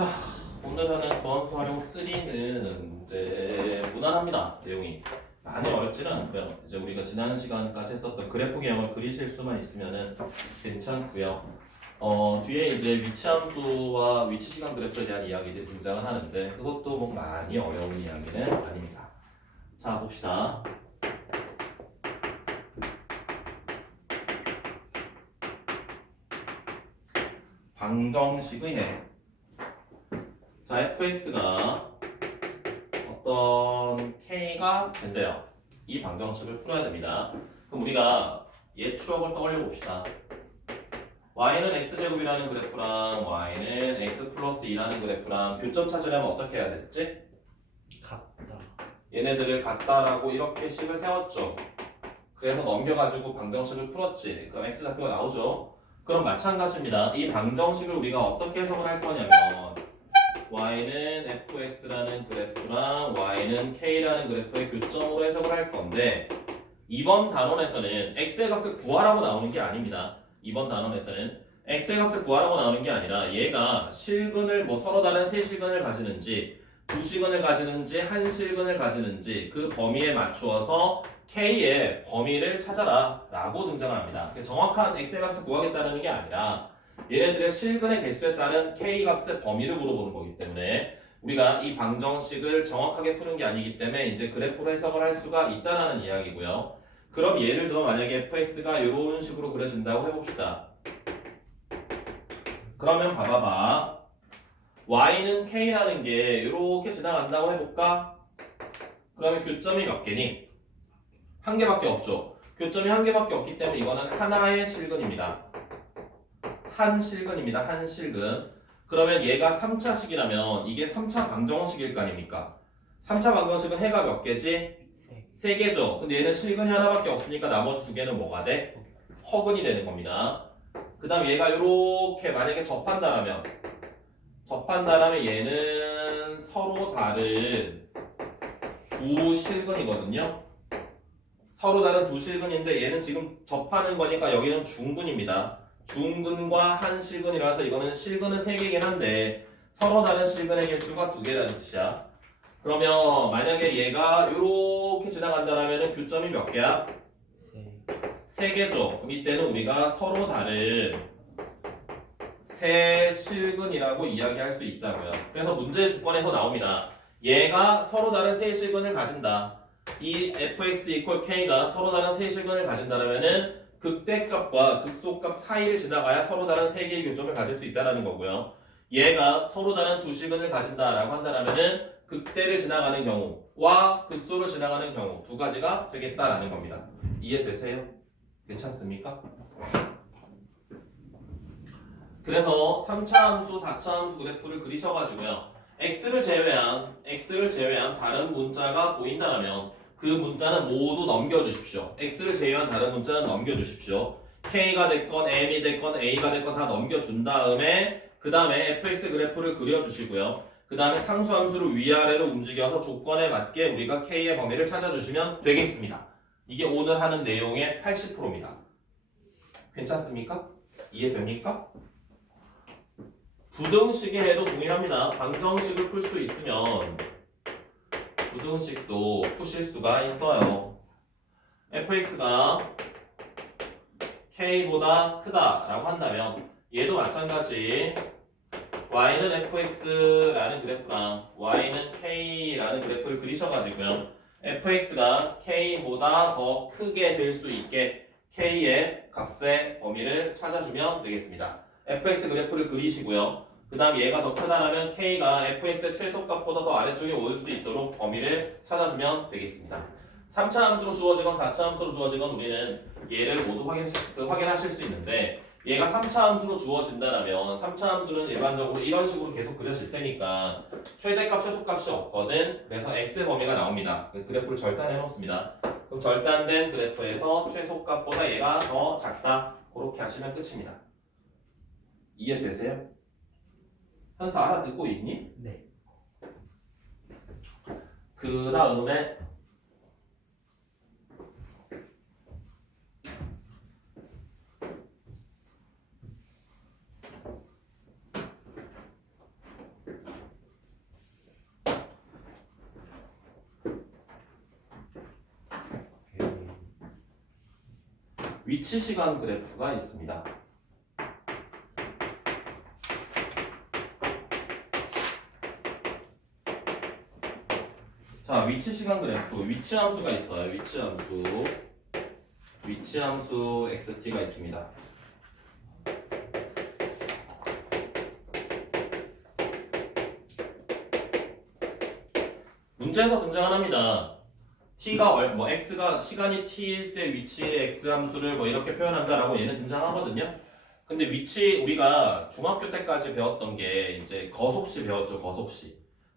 자, 오늘은 도함수 활용 3는 이제 무난합니다. 내용이 많이 어렵지는 않고요. 이제 우리가 지난 시간까지 했었던 그래프 개형을 그리실 수만 있으면은 괜찮고요. 뒤에 이제 위치함수와 위치시간 그래프에 대한 이야기들이 등장을 하는데 그것도 뭐 많이 어려운 이야기는 아닙니다. 자, 봅시다. 방정식의 해. 자, fx가 어떤 k가 된대요. 이 방정식을 풀어야 됩니다. 그럼 우리가 얘 추억을 떠올려 봅시다. y는 x제곱이라는 그래프랑 y는 x 플러스 2라는 그래프랑 교점 찾으려면 어떻게 해야 됐지? 같다. 얘네들을 같다라고 이렇게 식을 세웠죠. 그래서 넘겨가지고 방정식을 풀었지. 그럼 x좌표가 나오죠. 그럼 마찬가지입니다. 이 방정식을 우리가 어떻게 해석을 할 거냐면 y는 fx라는 그래프랑 y는 k라는 그래프의 교점으로 해석을 할 건데 이번 단원에서는 x의 값을 구하라고 나오는 게 아닙니다. 이번 단원에서는 x의 값을 구하라고 나오는 게 아니라 얘가 실근을 뭐 서로 다른 세 실근을 가지는지 두 실근을 가지는지 한 실근을 가지는지 그 범위에 맞추어서 k의 범위를 찾아라 라고 등장을 합니다. 정확한 x의 값을 구하겠다는 게 아니라 얘네들의 실근의 개수에 따른 k 값의 범위를 물어보는 거기 때문에 우리가 이 방정식을 정확하게 푸는 게 아니기 때문에 이제 그래프로 해석을 할 수가 있다라는 이야기고요. 그럼 예를 들어 만약에 fx가 이런 식으로 그려진다고 해봅시다. 그러면 봐봐봐. y는 k라는 게 이렇게 지나간다고 해볼까? 그러면 교점이 몇 개니? 한 개밖에 없죠. 교점이 한 개밖에 없기 때문에 이거는 하나의 실근입니다. 한 실근입니다. 한 실근. 그러면 얘가 3차식이라면 이게 3차 방정식일 거 아닙니까? 3차 방정식은 해가 몇 개지? 3개죠. 근데 얘는 실근이 하나밖에 없으니까 나머지 두 개는 뭐가 돼? 허근이 되는 겁니다. 그 다음 얘가 이렇게 만약에 접한다라면 얘는 서로 다른 두 실근이거든요. 서로 다른 두 실근인데 얘는 지금 접하는 거니까 여기는 중근입니다. 중근과 한 실근이라서 이거는 실근은 3개긴 한데 서로 다른 실근의 개수가 2개라는 뜻이야. 그러면 만약에 얘가 이렇게 지나간다면 교점이 몇 개야? 3개죠. 그럼 이때는 우리가 서로 다른 세 실근이라고 이야기할 수 있다고요. 그래서 문제 조건에서 나옵니다. 얘가 서로 다른 세 실근을 가진다. 이 fx equal k가 서로 다른 세 실근을 가진다면은 극대값과 극소값 사이를 지나가야 서로 다른 세 개의 교점을 가질 수 있다는 거고요. 얘가 서로 다른 두 실근을 가진다라고 한다면은 극대를 지나가는 경우와 극소를 지나가는 경우 두 가지가 되겠다라는 겁니다. 이해되세요? 괜찮습니까? 그래서 3차 함수, 4차 함수 그래프를 그리셔가지고요. x를 제외한 다른 문자가 보인다면 그 문자는 모두 넘겨주십시오. x를 제외한 다른 문자는 넘겨주십시오. k가 됐건 m이 됐건 a가 됐건 다 넘겨준 다음에 그 다음에 fx 그래프를 그려주시고요. 그 다음에 상수함수를 위아래로 움직여서 조건에 맞게 우리가 k의 범위를 찾아주시면 되겠습니다. 이게 오늘 하는 내용의 80%입니다. 괜찮습니까? 이해됩니까? 부등식에 해도 동일합니다. 방정식을 풀 수 있으면 부등식도 푸실 수가 있어요. fx가 k보다 크다라고 한다면 얘도 마찬가지 y는 fx라는 그래프랑 y는 k라는 그래프를 그리셔가지고요. fx가 k보다 더 크게 될 수 있게 k의 값의 범위를 찾아주면 되겠습니다. fx 그래프를 그리시고요. 그 다음 얘가 더 크다라면 k가 fx의 최소값보다 더 아래쪽에 올 수 있도록 범위를 찾아주면 되겠습니다. 3차 함수로 주어지건 4차 함수로 주어지건 우리는 얘를 모두 확인하실 수 있는데 얘가 3차 함수로 주어진다면 3차 함수는 일반적으로 이런 식으로 계속 그려질 테니까 최대값, 최소값이 없거든. 그래서 x의 범위가 나옵니다. 그래프를 절단해 놓습니다. 그럼 절단된 그래프에서 최소값보다 얘가 더 작다. 그렇게 하시면 끝입니다. 이해되세요? 현서 알아듣고 있니? 네. 그 다음에 위치 시간 그래프가 있습니다. 자, 위치 시간 그래프, 위치 함수가 있어요. 위치 함수 xt가 있습니다. 문제에서 등장합니다. t가 x가 시간이 t일 때 위치의 x 함수를 뭐 이렇게 표현한다라고 얘는 등장하거든요. 근데 위치 우리가 중학교 때까지 배웠던 게 이제 거속시 배웠죠.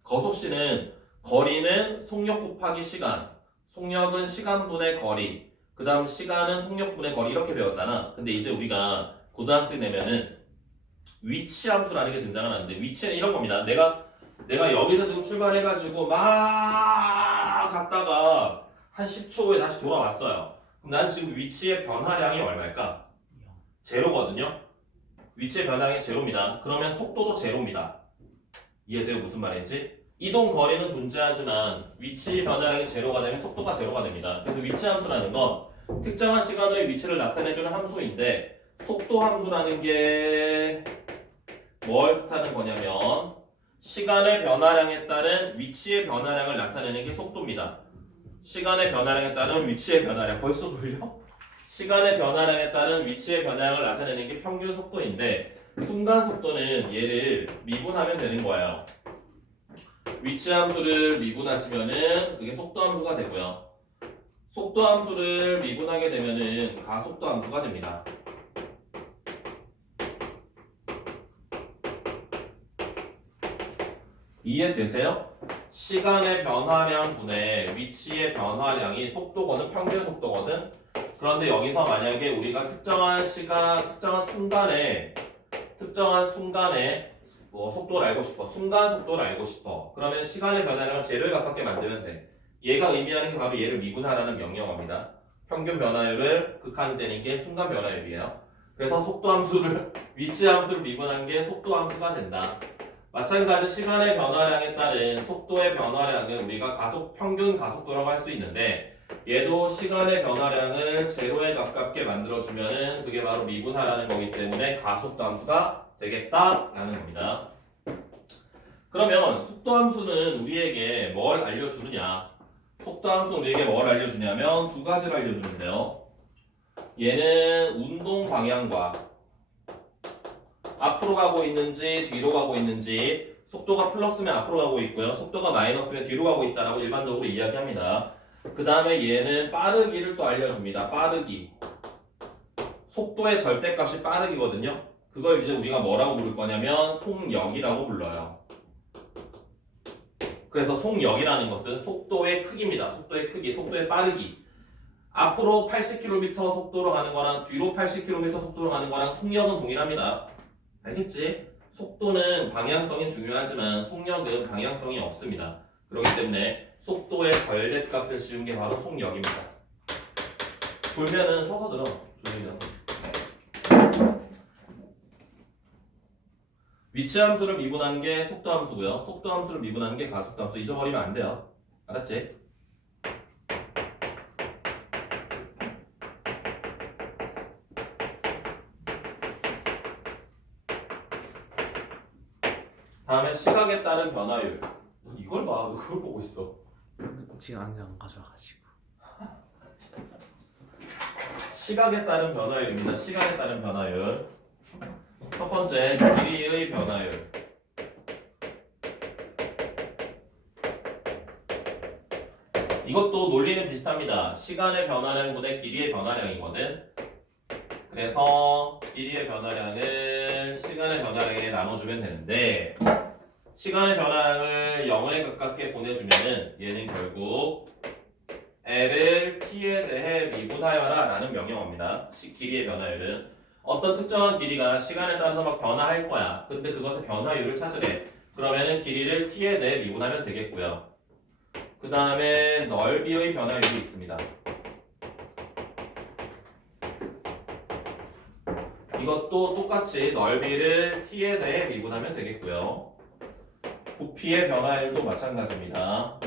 거속시는 거리는 속력 곱하기 시간, 속력은 시간분의 거리, 그 다음 시간은 속력분의 거리 이렇게 배웠잖아. 근데 이제 우리가 고등학생 되면은 위치 함수라는 게 등장을 하는데 위치는 이런 겁니다. 내가 여기서 지금 출발해가지고 막 갔다가 한 10초 후에 다시 돌아왔어요. 그럼 난 지금 위치의 변화량이 얼마일까? 제로거든요. 위치의 변화량이 제로입니다. 그러면 속도도 제로입니다. 이해돼요? 무슨 말인지? 이동 거리는 존재하지만 위치 변화량이 제로가 되면 속도가 제로가 됩니다. 그래서 위치 함수라는 건 특정한 시간의 위치를 나타내주는 함수인데 속도 함수라는 게 뭘 뜻하는 거냐면 시간의 변화량에 따른 위치의 변화량을 나타내는 게 속도입니다. 시간의 변화량에 따른 위치의 변화량 벌써 돌려? 시간의 변화량에 따른 위치의 변화량을 나타내는 게 평균 속도인데 순간 속도는 얘를 미분하면 되는 거예요. 위치 함수를 미분하시면은 그게 속도 함수가 되고요. 속도 함수를 미분하게 되면은 가속도 함수가 됩니다. 이해되세요? 시간의 변화량 분의 위치의 변화량이 속도거든, 평균 속도거든. 그런데 여기서 만약에 우리가 특정한 순간에 뭐 속도를 알고 싶어, 순간 속도를 알고 싶어. 그러면 시간의 변화량을 제로에 가깝게 만들면 돼. 얘가 의미하는 게 바로 얘를 미분하라는 명령어입니다. 평균 변화율을 극한되는 게 순간 변화율이에요. 그래서 속도 함수를 위치 함수를 미분한 게 속도 함수가 된다. 마찬가지 시간의 변화량에 따른 속도의 변화량은 우리가 평균 가속도라고 할 수 있는데 얘도 시간의 변화량을 제로에 가깝게 만들어주면은 그게 바로 미분하라는 거기 때문에 가속도 함수가 되겠다라는 겁니다. 그러면 속도 함수는 우리에게 뭘 알려주느냐? 속도 함수는 우리에게 뭘 알려주냐면 두 가지를 알려주는데요. 얘는 운동 방향과 앞으로 가고 있는지 뒤로 가고 있는지 속도가 플러스면 앞으로 가고 있고요. 속도가 마이너스면 뒤로 가고 있다라고 일반적으로 이야기합니다. 그 다음에 얘는 빠르기를 또 알려줍니다. 빠르기. 속도의 절대값이 빠르기거든요. 그걸 이제 우리가 뭐라고 부를 거냐면 속력이라고 불러요. 그래서 속력이라는 것은 속도의 크기입니다. 속도의 크기, 속도의 빠르기. 앞으로 80km 속도로 가는 거랑 뒤로 80km 속도로 가는 거랑 속력은 동일합니다. 알겠지? 속도는 방향성이 중요하지만 속력은 방향성이 없습니다. 그렇기 때문에 속도의 절대값을 씌운 게 바로 속력입니다. 졸면은 서서 들어. 위치 함수를 미분한 게 속도 함수고요. 속도 함수를 미분한 게 가속도 함수. 잊어버리면 안 돼요. 알았지? 다음에 시각에 따른 변화율. 이걸 봐. 너 그걸 보고 있어. 지금 안경 가져와가지고. 시각에 따른 변화율입니다. 시각에 따른 변화율. 첫 번째, 길이의 변화율. 이것도 논리는 비슷합니다. 시간의 변화량분의 길이의 변화량이거든. 그래서 길이의 변화량을 시간의 변화량에 나눠주면 되는데 시간의 변화량을 0에 가깝게 보내주면은 얘는 결국 L을 T에 대해 미분하여라 라는 명령어입니다. 길이의 변화율은 어떤 특정한 길이가 시간에 따라서 막 변화할 거야. 근데 그것의 변화율을 찾으래. 그러면은 길이를 T에 대해 미분하면 되겠고요. 그 다음에 넓이의 변화율이 있습니다. 이것도 똑같이 넓이를 T에 대해 미분하면 되겠고요. 부피의 변화율도 마찬가지입니다.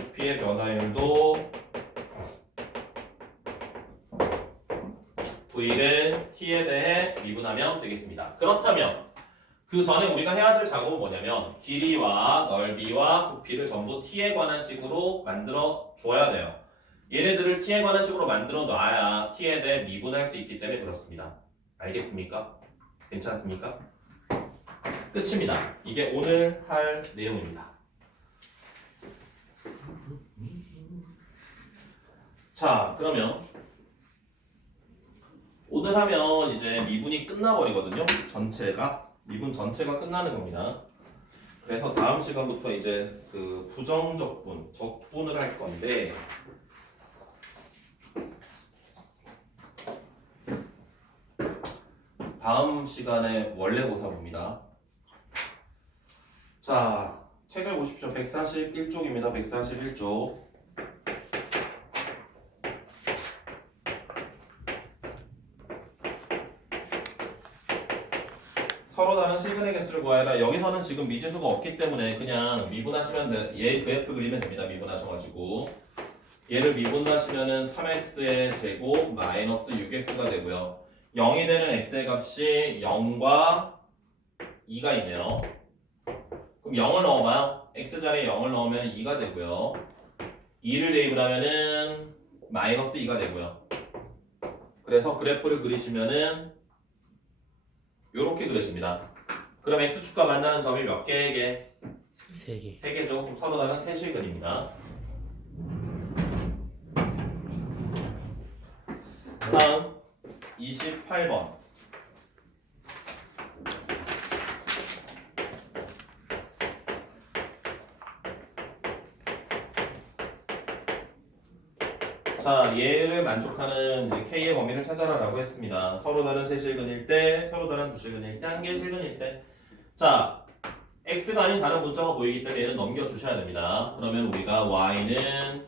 v를 t에 대해 미분하면 되겠습니다. 그렇다면 그 전에 우리가 해야 될 작업은 뭐냐면 길이와 넓이와 부피를 전부 t에 관한 식으로 만들어 줘야 돼요. 얘네들을 t에 관한 식으로 만들어 놔야 t에 대해 미분할 수 있기 때문에 그렇습니다. 알겠습니까? 괜찮습니까? 끝입니다. 이게 오늘 할 내용입니다. 자, 그러면 오늘 하면 이제 미분이 끝나버리거든요. 미분 전체가 끝나는 겁니다. 그래서 다음 시간부터 이제 그 부정적분, 적분을 할 건데 다음 시간에 원래고사 봅니다. 자, 책을 보십시오. 141쪽입니다. 141쪽. 서로 다른 실근의 개수를 구하여라. 여기서는 지금 미지수가 없기 때문에 그냥 미분하시면 얘 그래프 그리면 됩니다. 미분하셔가지고 얘를 미분하시면은 3x의 제곱 마이너스 6x가 되고요. 0이 되는 x의 값이 0과 2가 있네요. 그럼 0을 넣어봐요. x자리에 0을 넣으면 2가 되고요. 2를 대입을 하면은 마이너스 2가 되고요. 그래서 그래프를 그리시면은 요렇게 그려집니다. 그럼 x축과 만나는 점이 몇 개에게? 3개. 3개죠. 그럼 서로 다른 세실근입니다. 다음 28번. 자, 얘를 만족하는 이제 K의 범위를 찾아라라고 했습니다. 서로 다른 세실근일 때, 서로 다른 두실근일 때, 한 개의 실근일 때. 자, X가 아닌 다른 문자가 보이기 때문에 얘는 넘겨주셔야 됩니다. 그러면 우리가 Y는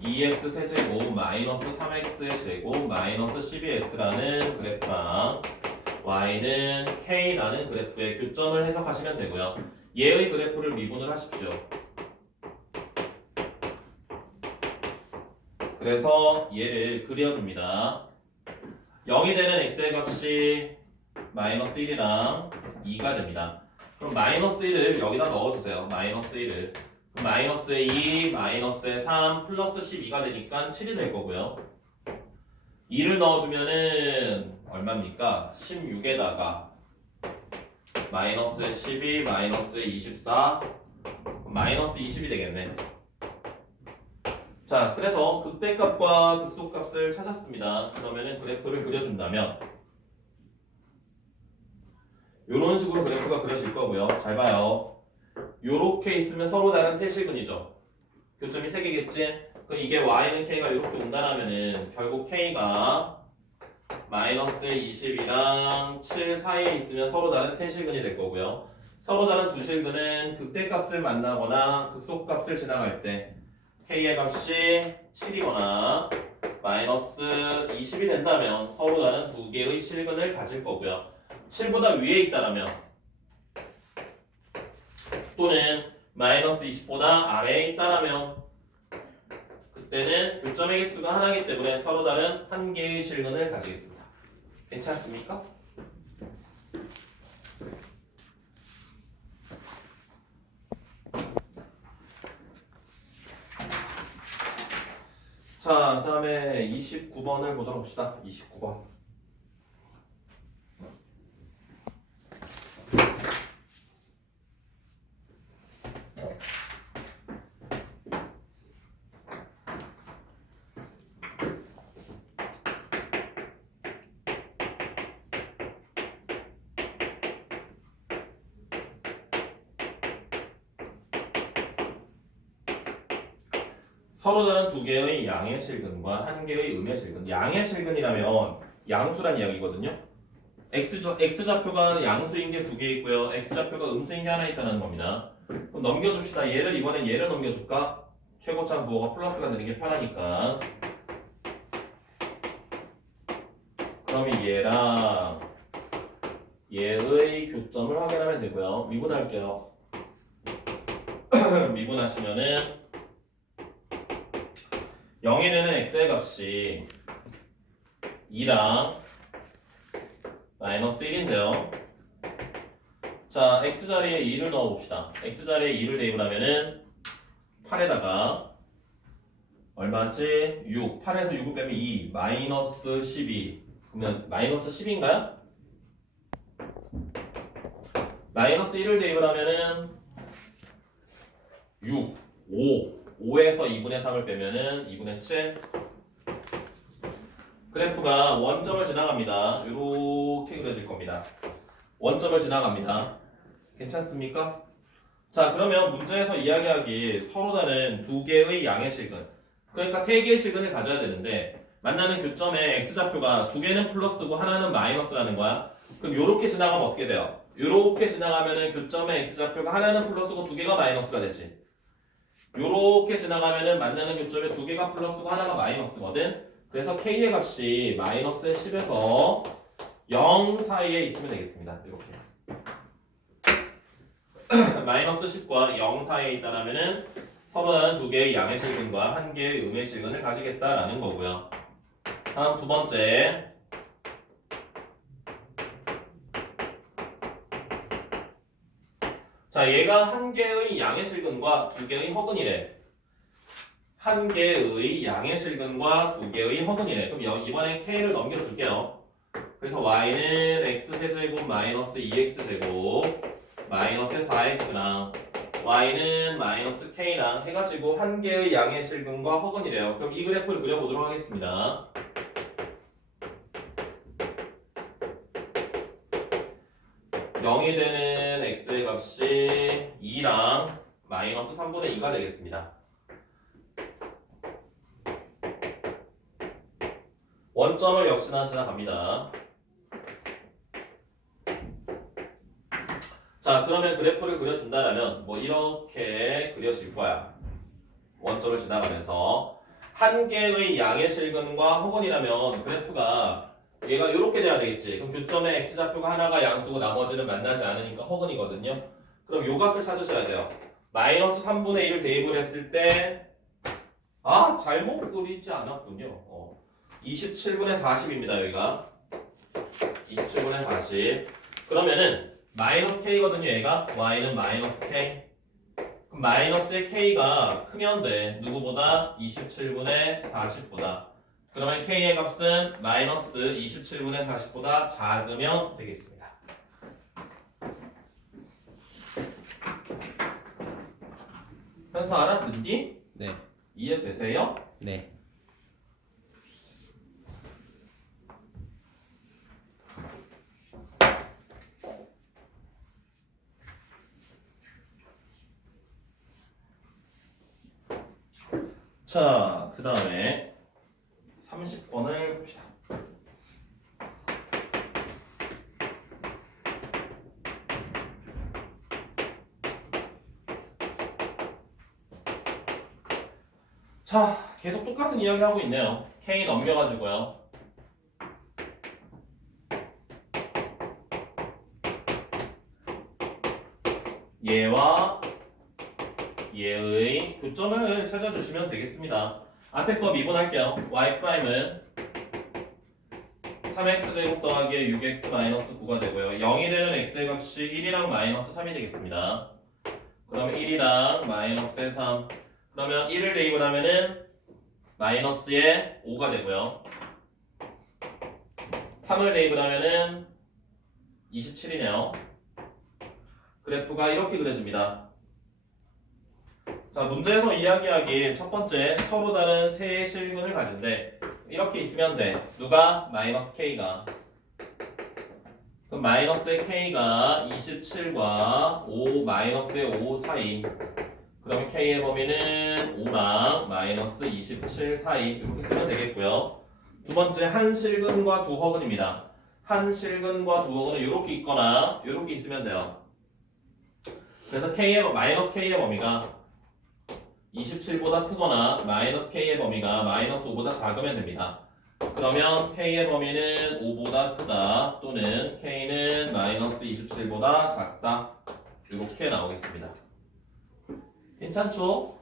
2x 세제곱 마이너스 3x의 제곱 마이너스 12x라는 그래프랑 Y는 K라는 그래프의 교점을 해석하시면 되고요. 얘의 그래프를 미분을 하십시오. 그래서 얘를 그려줍니다. 0이 되는 x의 값이 마이너스 1이랑 2가 됩니다. 그럼 마이너스 1을 여기다 넣어주세요. 마이너스 1을. 그럼 마이너스의 2, 마이너스의 3, 플러스 12가 되니까 7이 될 거고요. 2를 넣어주면은 얼마입니까? 16에다가 마이너스의 12, 마이너스의 24, 마이너스 20이 되겠네. 자, 그래서 극대값과 극소값을 찾았습니다. 그러면은 그래프를 그려준다면 이런 식으로 그래프가 그려질 거고요. 잘 봐요. 요렇게 있으면 서로 다른 세실근이죠. 교점이 3개겠지? 그럼 이게 y는 k가 이렇게 온다라면은 결국 k가 마이너스 20이랑 7 사이에 있으면 서로 다른 세실근이 될 거고요. 서로 다른 두실근은 극대값을 만나거나 극소값을 지나갈 때 k의 값이 7이거나 마이너스 20이 된다면 서로 다른 두 개의 실근을 가질 거고요. 7보다 위에 있다라면 또는 마이너스 20보다 아래에 있다라면 그때는 교점의 개수가 하나이기 때문에 서로 다른 한 개의 실근을 가지겠습니다. 괜찮습니까? 자, 그 다음에 29번을 보도록 합시다. 29번. 서로 다른 두 개의 양의 실근과 한 개의 음의 실근. 양의 실근이라면 양수란 이야기거든요. X좌표가 양수인 게 두 개 있고요. X좌표가 음수인 게 하나 있다는 겁니다. 그럼 넘겨줍시다. 얘를 이번엔 얘를 넘겨줄까? 최고차 부호가 플러스가 되는 게 편하니까. 그러면 얘랑 얘의 교점을 확인하면 되고요. 미분할게요. 미분하시면은 0이 되는 x의 값이 2랑 마이너스 1인데요. 자, x자리에 2를 넣어봅시다. x자리에 2를 대입하면은 8에다가 얼마지? 6. 8에서 6을 빼면 2. 마이너스 12. 그러면 마이너스 10인가요? 마이너스 1을 대입을 하면은 6, 5. 5에서 2분의 3을 빼면은 2분의 7. 그래프가 원점을 지나갑니다. 이렇게 그려질 겁니다. 원점을 지나갑니다. 괜찮습니까? 자, 그러면 문제에서 이야기하기 서로 다른 두 개의 양의 실근, 그러니까 세 개의 실근을 가져야 되는데 만나는 교점의 x좌표가 두 개는 플러스고 하나는 마이너스라는 거야. 그럼 요렇게 지나가면 어떻게 돼요? 요렇게 지나가면은 교점의 x좌표가 하나는 플러스고 두 개가 마이너스가 되지. 요렇게 지나가면은 만나는 교점의 두 개가 플러스고 하나가 마이너스거든. 그래서 k의 값이 마이너스 10에서 0 사이에 있으면 되겠습니다. 이렇게 마이너스 10과 0 사이에 있다라면은 서로 다른 두 개의 양의 실근과 한 개의 음의 실근을 가지겠다라는 거고요. 다음 두 번째. 자, 얘가 한 개의 양의 실근과 두 개의 허근이래. 한 개의 양의 실근과 두 개의 허근이래. 그럼 이번에 k를 넘겨줄게요. 그래서 y는 x세제곱 마이너스 2x제곱 마이너스 4x랑 y는 마이너스 k랑 해가지고 한 개의 양의 실근과 허근이래요. 그럼 이 그래프를 그려보도록 하겠습니다. (0이) 되는 x의 값이 2랑 마이너스 3분의 2가 되겠습니다. 원점을 역시나 지나갑니다. 자, 그러면 그래프를 그려준다면 뭐 이렇게 그려질 거야. 원점을 지나가면서 한 개의 양의 실근과 허근이라면 그래프가 얘가 이렇게 돼야 되겠지. 그럼 교점의 x좌표가 하나가 양수고 나머지는 만나지 않으니까 허근이거든요. 그럼 요 값을 찾으셔야 돼요. 마이너스 3분의 1을 대입을 했을 때 잘못 그리지 않았군요. 27분의 40입니다. 여기가 27분의 40. 그러면은 마이너스 k거든요. 얘가 y는 마이너스 k. 그럼 마이너스의 k가 크면 돼. 누구보다? 27분의 40보다. 그러면 k의 값은 마이너스 27분의 40보다 작으면 되겠습니다. 현서 알아듣니? 네. 이해되세요? 네. 자, 그 다음에 30번을 봅시다. 자, 계속 똑같은 이야기 하고 있네요. K 넘겨가지고요. 얘와 얘의 교점을 찾아주시면 되겠습니다. 앞에 거 미분할게요. y'은 3x제곱 더하기 6x 마이너스 9가 되고요. 0이 되는 x의 값이 1이랑 마이너스 3이 되겠습니다. 그러면 1이랑 마이너스의 3. 그러면 1을 대입을 하면은 마이너스의 5가 되고요. 3을 대입을 하면은 27이네요. 그래프가 이렇게 그려집니다. 자, 문제에서 이야기하기 첫 번째, 서로 다른 세 실근을 가진대. 이렇게 있으면 돼. 누가? 마이너스 k가. 그럼 마이너스의 k가 27과 5 마이너스의 5 사이. 그러면 k의 범위는 5랑 마이너스 27 사이. 이렇게 쓰면 되겠고요. 두 번째, 한 실근과 두 허근입니다. 한 실근과 두 허근은 이렇게 있거나 이렇게 있으면 돼요. 그래서 마이너스 k의 범위가 27보다 크거나 마이너스 k의 범위가 마이너스 5보다 작으면 됩니다. 그러면 k의 범위는 5보다 크다 또는 k는 마이너스 27보다 작다 이렇게 나오겠습니다. 괜찮죠?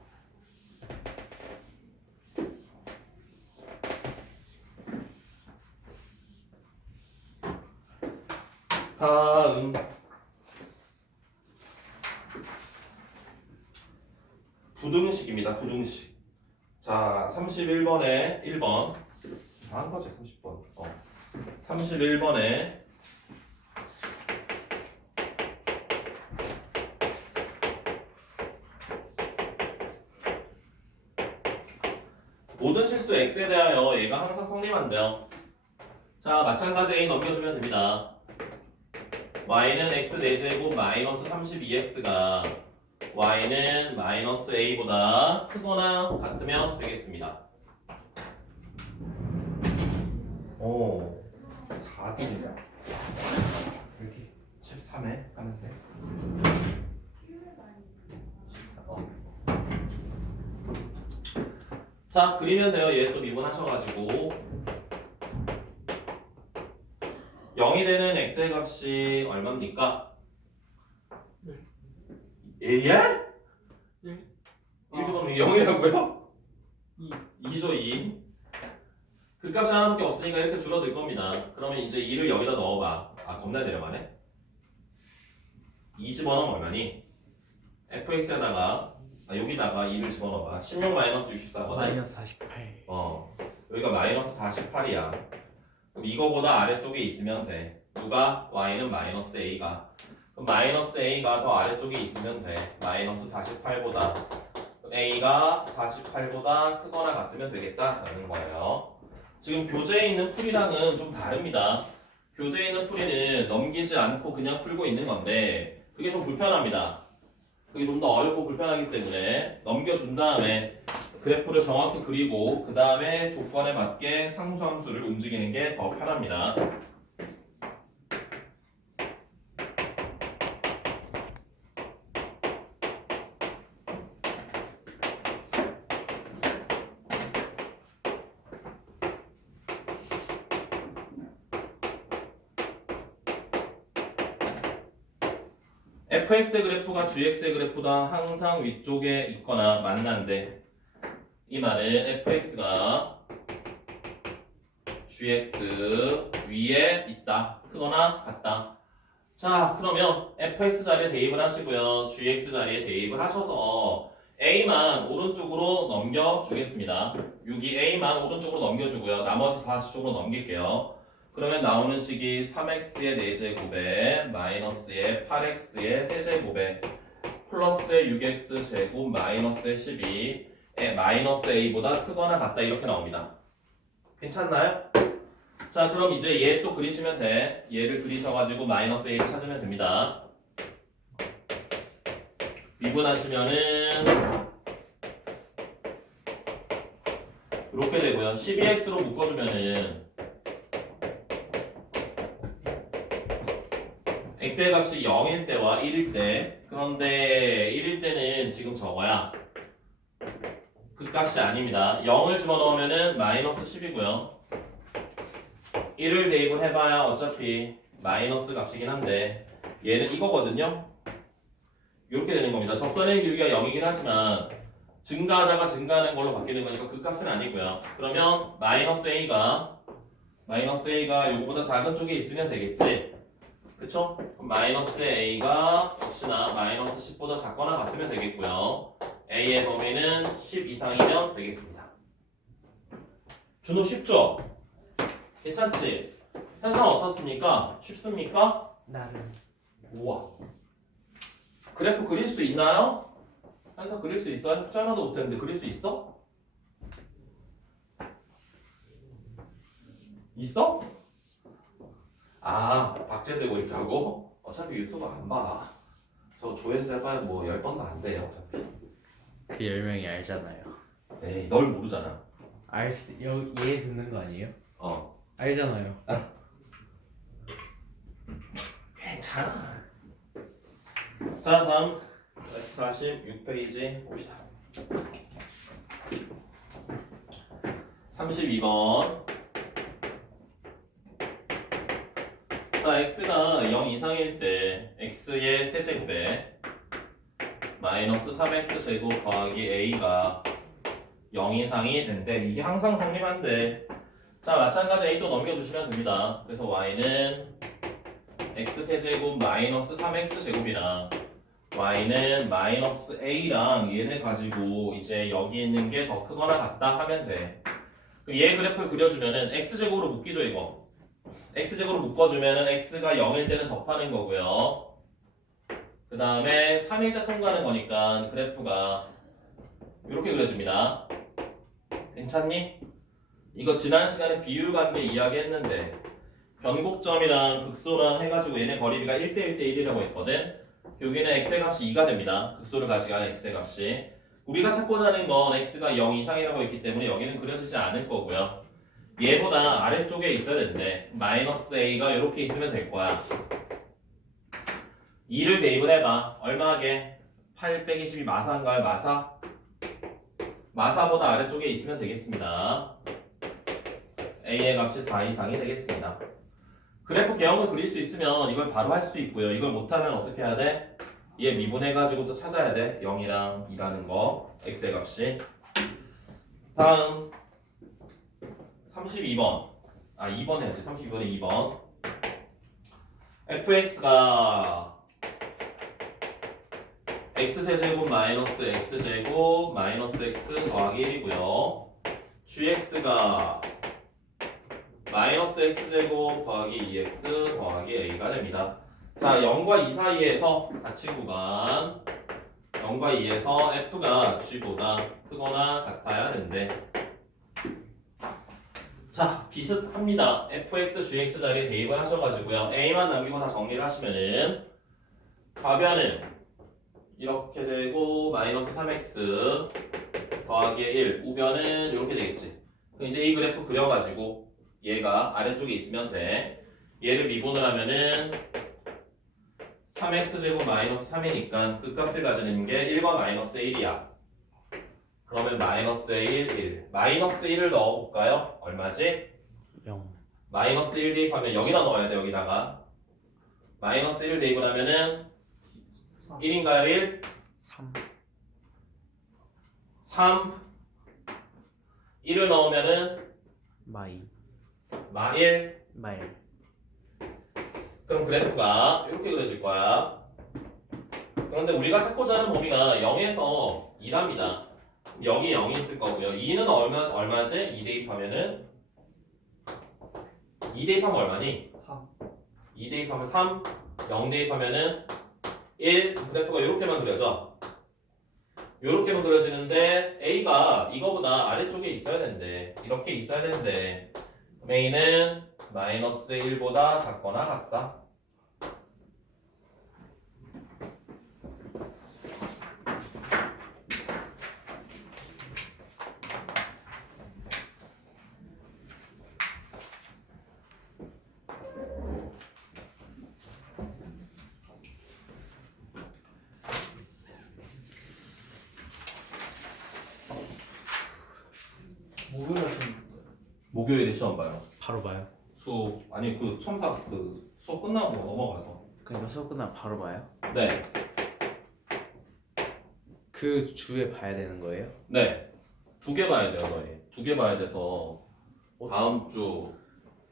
다음 부등식입니다. 부등식. 자, 31번에 1번. 한 거지, 30번. 31번에 모든 실수 x에 대하여 얘가 항상 성립한대요. 자, 마찬가지 a 넘겨주면 됩니다. y는 x 4제곱 마이너스 32x가 y는 마이너스 a보다 크거나 같으면 되겠습니다. 오, 4등이다. 여기 13에 하면 돼. 14. 자, 그리면 돼요. 얘 또 미분하셔가지고 0이 되는 x의 값이 얼마입니까? 얘야? 1 집어넣으면 0이라고요? 2죠 2. 그 값이 하나밖에 없으니까 이렇게 줄어들 겁니다. 그러면 이제 2를 여기다 넣어봐. 아, 겁나 내려가네. 2 집어넣으면 얼마니? fx에다가 여기다가 2를 집어넣어봐. 16 마이너스 64거든. 마이너스 48. 여기가 마이너스 48이야. 그럼 이거보다 아래쪽에 있으면 돼. 누가? y는 마이너스 a가. 그럼 마이너스 a가 더 아래쪽에 있으면 돼. 마이너스 48보다. a가 48보다 크거나 같으면 되겠다라는 거예요. 지금 교재에 있는 풀이랑은 좀 다릅니다. 교재에 있는 풀이는 넘기지 않고 그냥 풀고 있는 건데 그게 좀 불편합니다. 그게 좀 더 어렵고 불편하기 때문에 넘겨준 다음에 그래프를 정확히 그리고 그 다음에 조건에 맞게 상수함수를 움직이는 게 더 편합니다. fx의 그래프가 gx의 그래프보다 항상 위쪽에 있거나 만난대. 이 말은 fx가 gx 위에 있다. 크거나 같다. 자, 그러면 fx 자리에 대입을 하시고요. gx 자리에 대입을 하셔서 a만 오른쪽으로 넘겨주겠습니다. 여기 a만 오른쪽으로 넘겨주고요. 나머지 다 저쪽으로 넘길게요. 그러면 나오는 식이 3x의 4제곱에 마이너스의 8x의 세제곱에 플러스의 6x 제곱 마이너스의 12 마이너스 a보다 크거나 같다 이렇게 나옵니다. 괜찮나요? 자, 그럼 이제 얘 또 그리시면 돼. 얘를 그리셔가지고 마이너스 a를 찾으면 됩니다. 미분하시면은 이렇게 되고요. 12x로 묶어주면은 x의 값이 0일 때와 1일 때, 그런데 1일 때는 지금 저거야. 그 값이 아닙니다. 0을 집어넣으면은 마이너스 10이고요. 1을 대입을 해봐야 어차피 마이너스 값이긴 한데 얘는 이거거든요. 이렇게 되는 겁니다. 접선의 길이가 0이긴 하지만 증가하다가 증가하는 걸로 바뀌는 거니까 그 값은 아니고요. 그러면 마이너스 a가 요거보다 작은 쪽에 있으면 되겠지. 그쵸? 그럼 마이너스 a가 역시나 마이너스 10보다 작거나 같으면 되겠고요. a의 범위는 10 이상이면 되겠습니다. 준호 쉽죠? 괜찮지? 현상 어떻습니까? 쉽습니까? 나름. 우와. 그래프 그릴 수 있나요? 현상 그릴 수 있어요? 숙제 하나도 못했는데 그릴 수 있어? 있어? 아, 박제되고 있다고? 어차피 유튜브 안 봐. 저거 조회수 해봐야 뭐 10번도 안 돼요, 어차피. 그 10명이 알잖아요. 에이, 널 모르잖아. 얘 듣는 거 아니에요? 알잖아요. 괜찮아. 자, 다음 146페이지 봅시다. 32번. 자, x가 0 이상일 때 x의 세제곱에 마이너스 3x 제곱 더하기 a가 0 이상이 된대. 이게 항상 성립한대. 자, 마찬가지 a 또 넘겨주시면 됩니다. 그래서 y는 x세제곱 마이너스 3x제곱이랑 y는 마이너스 a랑 얘네 가지고 이제 여기 있는 게 더 크거나 같다 하면 돼. 그럼 얘 그래프를 그려주면은 x제곱으로 묶이죠 이거. x제곱으로 묶어주면은 x가 0일 때는 접하는 거고요. 그 다음에 3일 때 통과하는 거니까 그래프가 이렇게 그려집니다. 괜찮니? 이거 지난 시간에 비율관계 이야기했는데 변곡점이랑 극소랑 해가지고 얘네 거리비가 1대 1대 1이라고 했거든. 여기는 x의 값이 2가 됩니다. 극소를 가져가는 x의 값이. 우리가 찾고자 하는 건 x가 0 이상이라고 했기 때문에 여기는 그려지지 않을 거고요. 얘보다 아래쪽에 있어야 되는데 마이너스 a가 이렇게 있으면 될 거야. 2를 대입을 해봐. 얼마 하게? 8 빼기 12 마사인가요? 마사? 마사보다 아래쪽에 있으면 되겠습니다. a의 값이 4 이상이 되겠습니다. 그래프 개형을 그릴 수 있으면 이걸 바로 할 수 있고요. 이걸 못하면 어떻게 해야 돼? 얘 미분해가지고 또 찾아야 돼. 0이랑 2라는 거. x의 값이. 다음 32번. 2번 해야지. 32번에 2번. fx가 x세제곱 마이너스 x제곱 마이너스 x 더하기 1이고요. gx가 마이너스 x제곱 더하기 2x 더하기 a가 됩니다. 자, 0과 2 사이에서 같은 구간 0과 2에서 f가 g보다 크거나 같아야 된대. 자, 비슷합니다. fx, gx 자리에 대입을 하셔가지고요. a만 남기고 다 정리를 하시면은 좌변은 이렇게 되고 마이너스 3x 더하기 1 우변은 이렇게 되겠지. 그럼 이제 이 그래프 그려가지고 얘가 아래쪽에 있으면 돼. 얘를 미분을 하면은 3x제곱 마이너스 3이니까 끝값을 가지는 게 1과 마이너스 1이야. 그러면 마이너스 1, 1. 마이너스 1을 넣어볼까요? 얼마지? 0. 마이너스 1 대입하면 여기다 넣어야 돼. 여기다가 마이너스 1을 대입을 하면은 1인가요? 1? 3. 3 1을 넣으면은 마이. 마1 마일. 그럼 그래프가 이렇게 그려질 거야. 그런데 우리가 찾고자 하는 범위가 0에서 2랍니다. 여기 0이 있을 거고요. 2는 얼마지? 2 대입하면은 2 대입하면 얼마니? 3. 2 대입하면 3 0 대입하면은 1 그래프가 이렇게만 그려져. 이렇게만 그려지는데 A가 이거보다 아래쪽에 있어야 되는데 이렇게 있어야 되는데 A는 마이너스 1보다 작거나 같다. 목요일에 좀 목요일에 시험 봐요. 바로 봐요. 수업 아니 그 첨삭 그 수업 끝나고 넘어가서. 그러니까 수업 끝나면 바로 봐요? 네. 그 주에 봐야 되는 거예요? 네. 2개 봐야 돼요, 너희. 2개 봐야 돼서 다음 주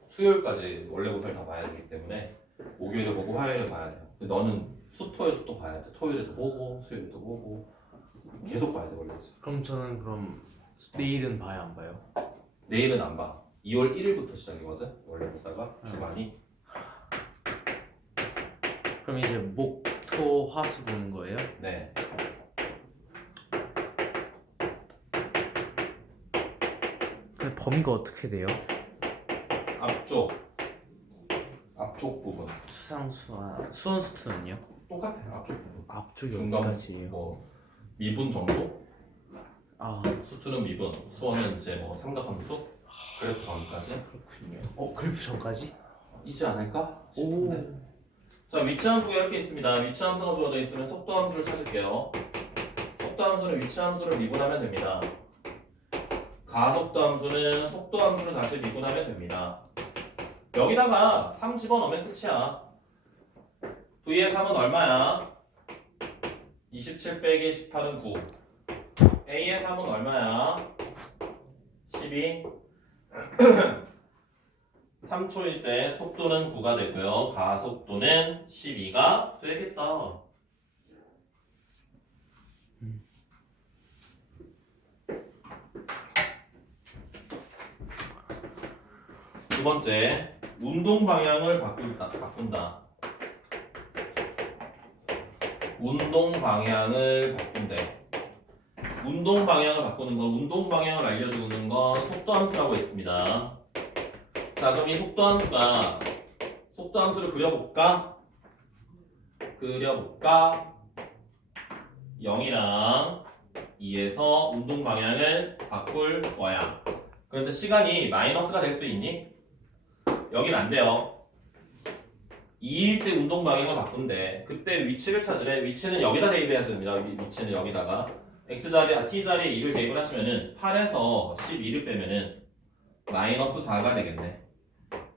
수요일까지 원래부터 다 봐야 되기 때문에 목요일에 보고 화요일에 봐야 돼요. 근데 너는 수토에도 또 봐야 돼. 토요일에도 보고 수요일에도 보고 계속 봐야 돼, 원래. 그럼 저는 내일은 봐요, 안 봐요? 내일은 안 봐. 2월 1일부터 시작이거든. 원래 복사가 주간이. 그럼 이제 목, 토, 화수 보는 거예요? 네. 근데 범위가 어떻게 돼요? 앞쪽 부분 수상수와 수원수투는요? 똑같아. 앞쪽 부분. 앞쪽이 중간 어디까지예요? 뭐 미분 정도? 아 수투는 미분, 수원은 이제 뭐 삼각함수, 그래프 전까지. 그렇군요. 그래프 전까지? 이지 않을까? 오. 싶은데. 자, 위치 함수가 이렇게 있습니다. 위치 함수가 주어져 있으면 속도 함수를 찾을게요. 속도 함수는 위치 함수를 미분하면 됩니다. 가속도 함수는 속도 함수를 다시 미분하면 됩니다. 여기다가 3 집어넣으면 끝이야. V의 3은 얼마야? 27 빼기 18은 9. A의 3은 얼마야? 12. 3초일 때 속도는 9가 되고요. 가속도는 12가 되겠다. 두 번째, 운동 방향을 바꾼다. 운동 방향을 바꾼대. 운동 방향을 바꾸는 건, 운동 방향을 알려주는 건 속도함수라고 했습니다. 자, 그럼 이 속도함수를 그려볼까? 0이랑 2에서 운동 방향을 바꿀 거야. 그런데 시간이 마이너스가 될 수 있니? 여긴 안 돼요. 2일 때 운동 방향을 바꾼대. 그때 위치를 찾으래. 위치는 여기다 대입해야 됩니다. 위치는 여기다가 t자리에 2를 대입을 하시면은 8에서 12를 빼면은 마이너스 4가 되겠네.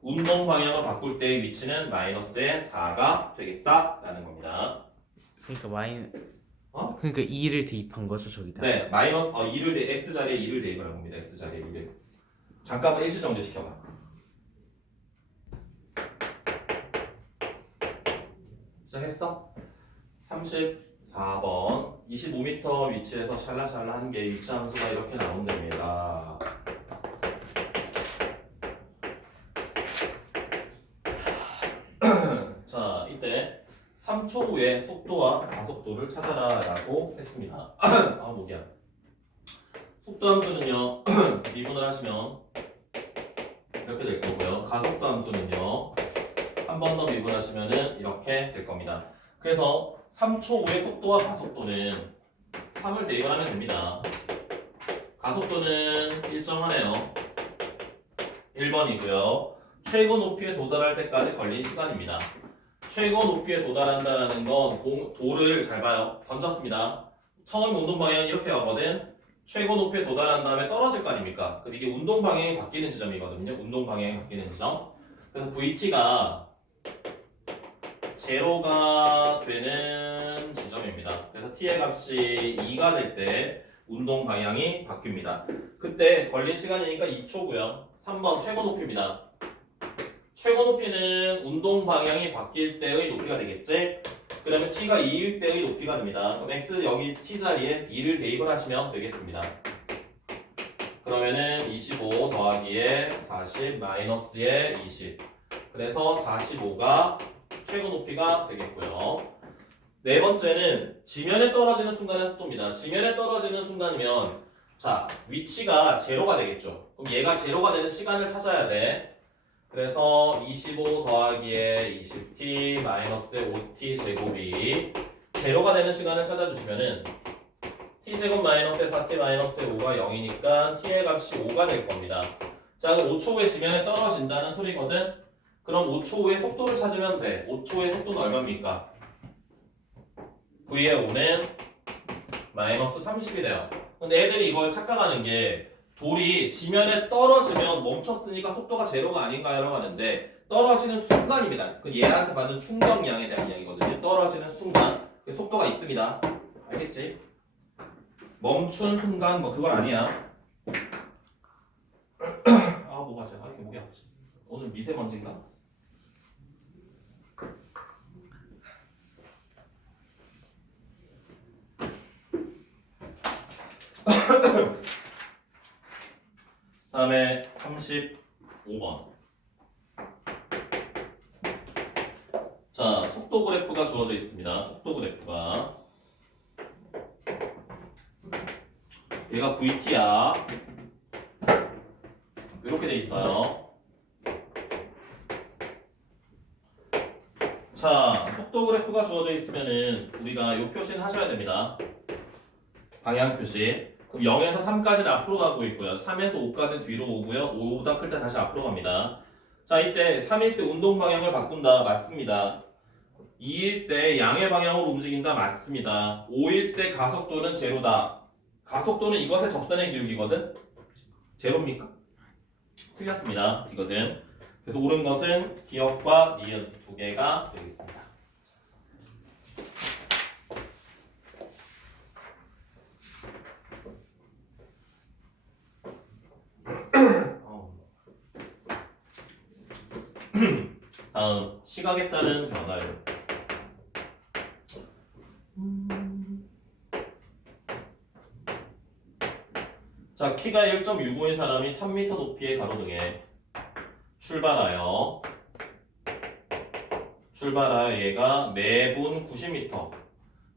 운동 방향을 바꿀 때의 위치는 마이너스의 4가 되겠다라는 겁니다. 그러니까 어? 그러니까 2를 대입한 거죠 저기다. 네, 마이너스 x자리에 2를 대입을 한 겁니다. x자리에 2를. 잠깐만 일시정지 시켜봐. 시작했어? 34번 25m 위치에서 샬라샬라 한 개의 위치함수가 이렇게 나온답니다. 자, 이때 3초 후에 속도와 가속도를 찾아라 라고 했습니다. 아, 목이야. 속도 함수는요, 미분을 하시면 이렇게 될 거고요. 가속도 함수는요, 한 번 더 미분하시면은 이렇게 될 겁니다. 그래서 3초 후의 속도와 가속도는 3을 대입을 하면 됩니다. 가속도는 일정하네요. 1번이고요. 최고 높이에 도달할 때까지 걸린 시간입니다. 최고 높이에 도달한다는 건 돌을 잘 봐요. 던졌습니다. 처음 운동 방향이 이렇게 가거든. 최고 높이에 도달한 다음에 떨어질 거 아닙니까? 그럼 이게 운동 방향이 바뀌는 지점이거든요. 운동 방향이 바뀌는 지점. 그래서 VT가 제로가 되는 지점입니다. 그래서 t의 값이 2가 될 때 운동 방향이 바뀝니다. 그때 걸린 시간이니까 2초고요. 3번 최고 높이입니다. 최고 높이는 운동 방향이 바뀔 때의 높이가 되겠지? 그러면 t가 2일 때의 높이가 됩니다. 그럼 x 여기 t 자리에 2를 대입을 하시면 되겠습니다. 그러면은 25 더하기에 40 마이너스에 20. 그래서 45가 최고 높이가 되겠고요. 네 번째는 지면에 떨어지는 순간의 속도입니다. 지면에 떨어지는 순간이면 자, 위치가 제로가 되겠죠. 그럼 얘가 제로가 되는 시간을 찾아야 돼. 그래서 25 더하기에 20t 마이너스 5t 제곱이 제로가 되는 시간을 찾아주시면은 t제곱 마이너스 4t 마이너스 5가 0이니까 t의 값이 5가 될 겁니다. 자, 그럼 5초 후에 지면에 떨어진다는 소리거든. 그럼 5초 후에 속도를 찾으면 돼. 5초 후에 속도는 얼마입니까? V의 5는 마이너스 30이 돼요. 근데 애들이 이걸 착각하는 게 돌이 지면에 떨어지면 멈췄으니까 속도가 제로가 아닌가요? 라고 하는데 떨어지는 순간입니다. 그 얘한테 받는 충격량에 대한 이야기거든요. 떨어지는 순간 속도가 있습니다. 알겠지? 멈춘 순간 뭐 그건 아니야. 아, 뭐가 쟤? 아, 이렇게 목이 아프지? 오늘 미세먼지인가? 다음에 35번. 자, 속도 그래프가 주어져 있습니다. 속도 그래프가. 얘가 VT야. 이렇게 돼 있어요. 자, 속도 그래프가 주어져 있으면은 우리가 이 표시는 하셔야 됩니다. 방향 표시. 그럼 0에서 3까지는 앞으로 가고 있고요. 3에서 5까지는 뒤로 오고요. 5보다 클 때 다시 앞으로 갑니다. 자, 이때 3일 때 운동 방향을 바꾼다. 맞습니다. 2일 때 양의 방향으로 움직인다. 맞습니다. 5일 때 가속도는 제로다. 가속도는 이것의 접선의 기울기거든. 제로입니까? 틀렸습니다. 이것은. 그래서 옳은 것은 기억과 니은 두 개가 되겠습니다. 다음 시각에 따른 변화율. 자, 키가 1.65인 사람이 3m 높이의 가로등에 출발하여 얘가 매분 90m.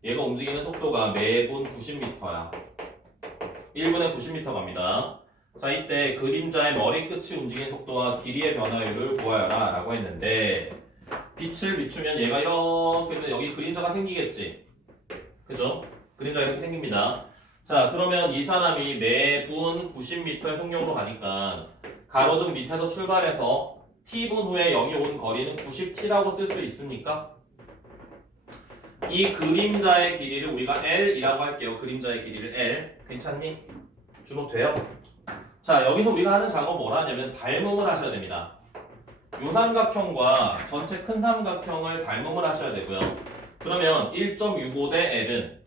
얘가 움직이는 속도가 매분 90m야. 1분에 90m 갑니다. 자, 이때 그림자의 머리끝이 움직이는 속도와 길이의 변화율을 구하여라 라고 했는데 빛을 비추면 얘가 이렇게 해서 여기 그림자가 생기겠지. 그죠? 그림자가 이렇게 생깁니다. 자, 그러면 이 사람이 매분 90m의 속력으로 가니까 가로등 밑에서 출발해서 t분 후에 여기 온 거리는 90t라고 쓸 수 있습니까? 이 그림자의 길이를 우리가 L이라고 할게요. 그림자의 길이를 L. 괜찮니? 주목돼요? 자, 여기서 우리가 하는 작업은 뭐라 하냐면 닮음을 하셔야 됩니다. 요 삼각형과 전체 큰 삼각형을 닮음을 하셔야 되고요. 그러면 1.65 대 L은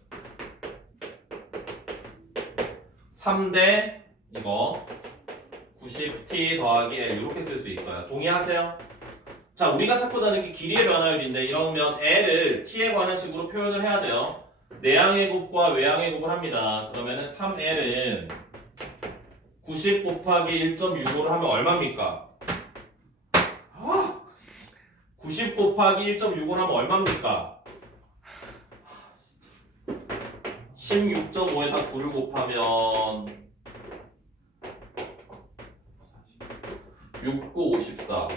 3대 이거 90t 더하기 L 이렇게 쓸 수 있어요. 동의하세요? 자, 우리가 찾고자 하는 게 길이의 변화율인데 이러면 L을 t에 관한 식으로 표현을 해야 돼요. 내항의 곱과 외항의 곱을 합니다. 그러면은 3L은 90 곱하기 1.65를 하면 얼마입니까? 90 곱하기 1.65를 하면 얼마입니까? 16.5에다 9를 곱하면 6, 9, 54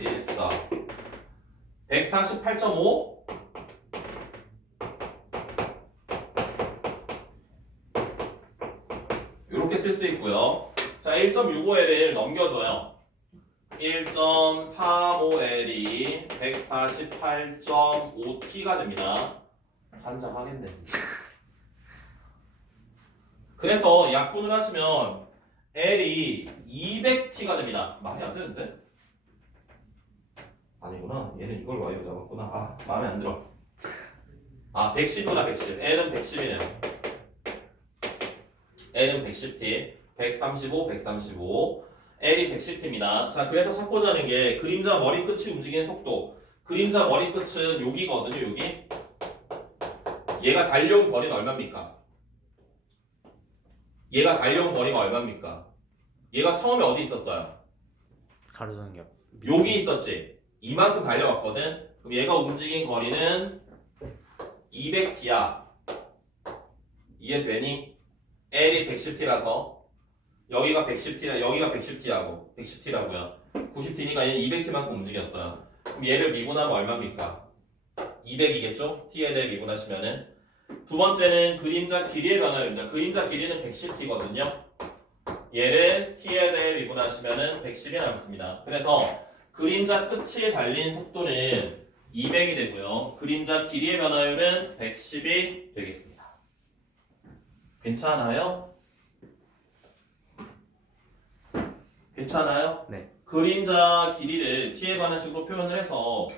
14 148.5? 이렇게 쓸 수 있고요. 자, 1.65L을 넘겨줘요. 1.35L이 148.5T가 됩니다. 환장하겠네. 그래서 약분을 하시면 L이 200T가 됩니다. 말이 안 되는데? 아니구나. 얘는 이걸 Y로 잡았구나. 아, 마음에 안 들어. 아, 110이구나, 110. L은 110이네요. L은 110T. 135, 135. L이 110T입니다. 자, 그래서 찾고자 하는 게 그림자 머리끝이 움직이는 속도. 그림자 머리끝은 여기거든요, 여기. 얘가 달려온 거리는 얼마입니까? 얘가 달려온 거리가 얼마입니까? 얘가 처음에 어디 있었어요? 가로등 옆. 여기 있었지. 이만큼 달려왔거든. 그럼 얘가 움직인 거리는 200t야. 이해되니? L이 110t라서 여기가 110t라 여기가 110t하고 110t라고요. 90t니까 얘는 200t만큼 움직였어요. 그럼 얘를 미분하면 얼마입니까? 200이겠죠? t에 대해 미분하시면은. 두 번째는 그림자 길이의 변화율입니다. 그림자 길이는 110t거든요. 얘를 t에 대해 미분하시면은 110이 남습니다. 그래서 그림자 끝에 달린 속도는 200이 되고요. 그림자 길이의 변화율은 110이 되겠습니다. 괜찮아요? 괜찮아요? 네. 그림자 길이를 t에 관한 식으로 표현을 해서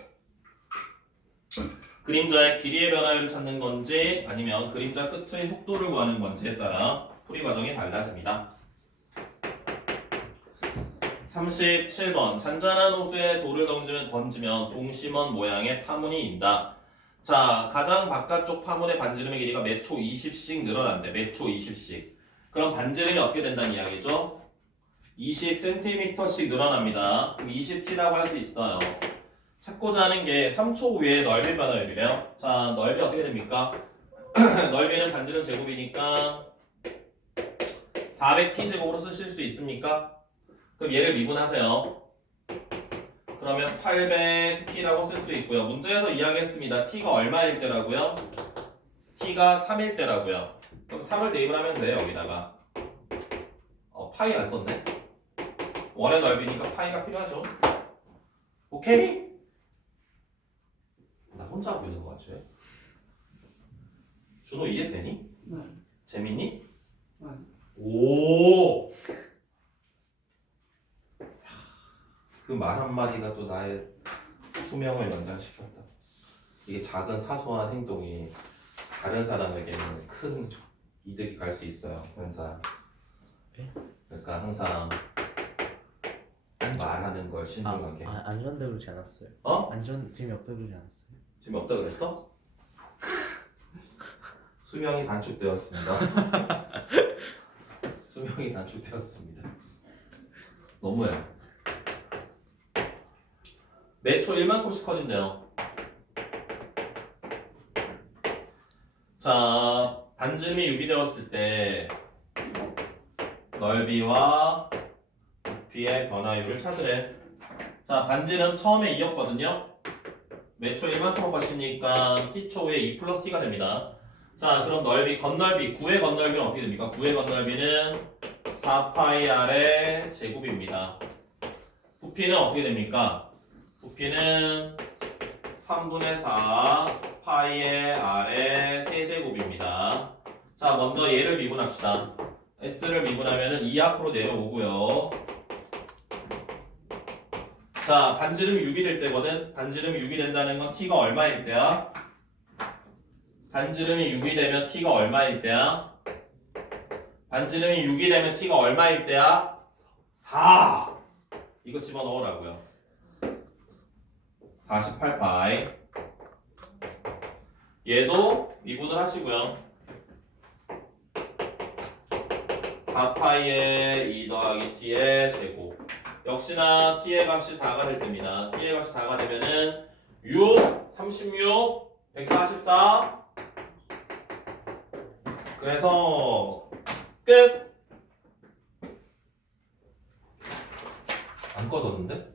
그림자의 길이의 변화율을 찾는 건지 아니면 그림자 끝의 속도를 구하는 건지에 따라 풀이 과정이 달라집니다. 37번 잔잔한 호수에 돌을 던지면 동심원 모양의 파문이 인다. 자, 가장 바깥쪽 파문의 반지름의 길이가 매초 20씩 늘어난대. 매초 20씩. 그럼 반지름이 어떻게 된다는 이야기죠? 20cm씩 늘어납니다. 그럼 20t라고 할 수 있어요. 찾고자 하는 게 3초 후에 넓이 변화율이래요. 자, 넓이 어떻게 됩니까? 넓이는 반지름 제곱이니까 400t 제곱으로 쓰실 수 있습니까? 그럼 얘를 미분하세요. 그러면 800t라고 쓸 수 있고요. 문제에서 이야기했습니다. t가 얼마일 때라고요? t가 3일 때라고요. 그럼 3을 대입을 하면 돼요. 여기다가 파이 안 썼네. 원의 넓이니까 파이가 필요하죠. 오케이? 나 혼자 하고 있는 것 같지? 준호 이해되니? 네. 재밌니? 네. 오! 그 말 한마디가 또 나의 수명을 연장시켰다. 이게 작은 사소한 행동이 다른 사람에게는 큰 이득이 갈 수 있어요. 항상. 그러니까 항상 말하는 걸 신중하게. 안전대 그러지 않았어요. 어? 안전 재미없다 그러지 않았어요. 지금 없다 그랬어? 수명이 단축되었습니다. 수명이 단축되었습니다. 너무해. 매초 1만큼씩 커진대요. 자, 반지름이 6이 되었을 때 넓이와 부피의 변화율을 찾으래. 자, 반지름 처음에 2였거든요. 매초 1만큼 것이니까 t초에 2 플러스 t가 됩니다. 자, 그럼 넓이, 건널비, 9의 건널비는 어떻게 됩니까? 9의 건널비는 4파이 r의 제곱입니다. 부피는 어떻게 됩니까? 부피는 3분의 4 파이의 r의 세제곱입니다. 자, 먼저 얘를 미분합시다. s를 미분하면 2 앞으로 내려오고요. 자, 반지름이 6이 될 때거든. 반지름이 6이 된다는 건 t가 얼마일 때야? 반지름이 6이 되면 t가 얼마일 때야? 반지름이 6이 되면 t가 얼마일 때야? 4! 이거 집어넣으라고요. 48파이. 얘도 미분을 하시고요. 4파이의 2 더하기 t의 제곱. 역시나 t의 값이 4가 될 때입니다. t의 값이 4가 되면은 6, 36, 144. 그래서 끝. 안 꺼졌는데?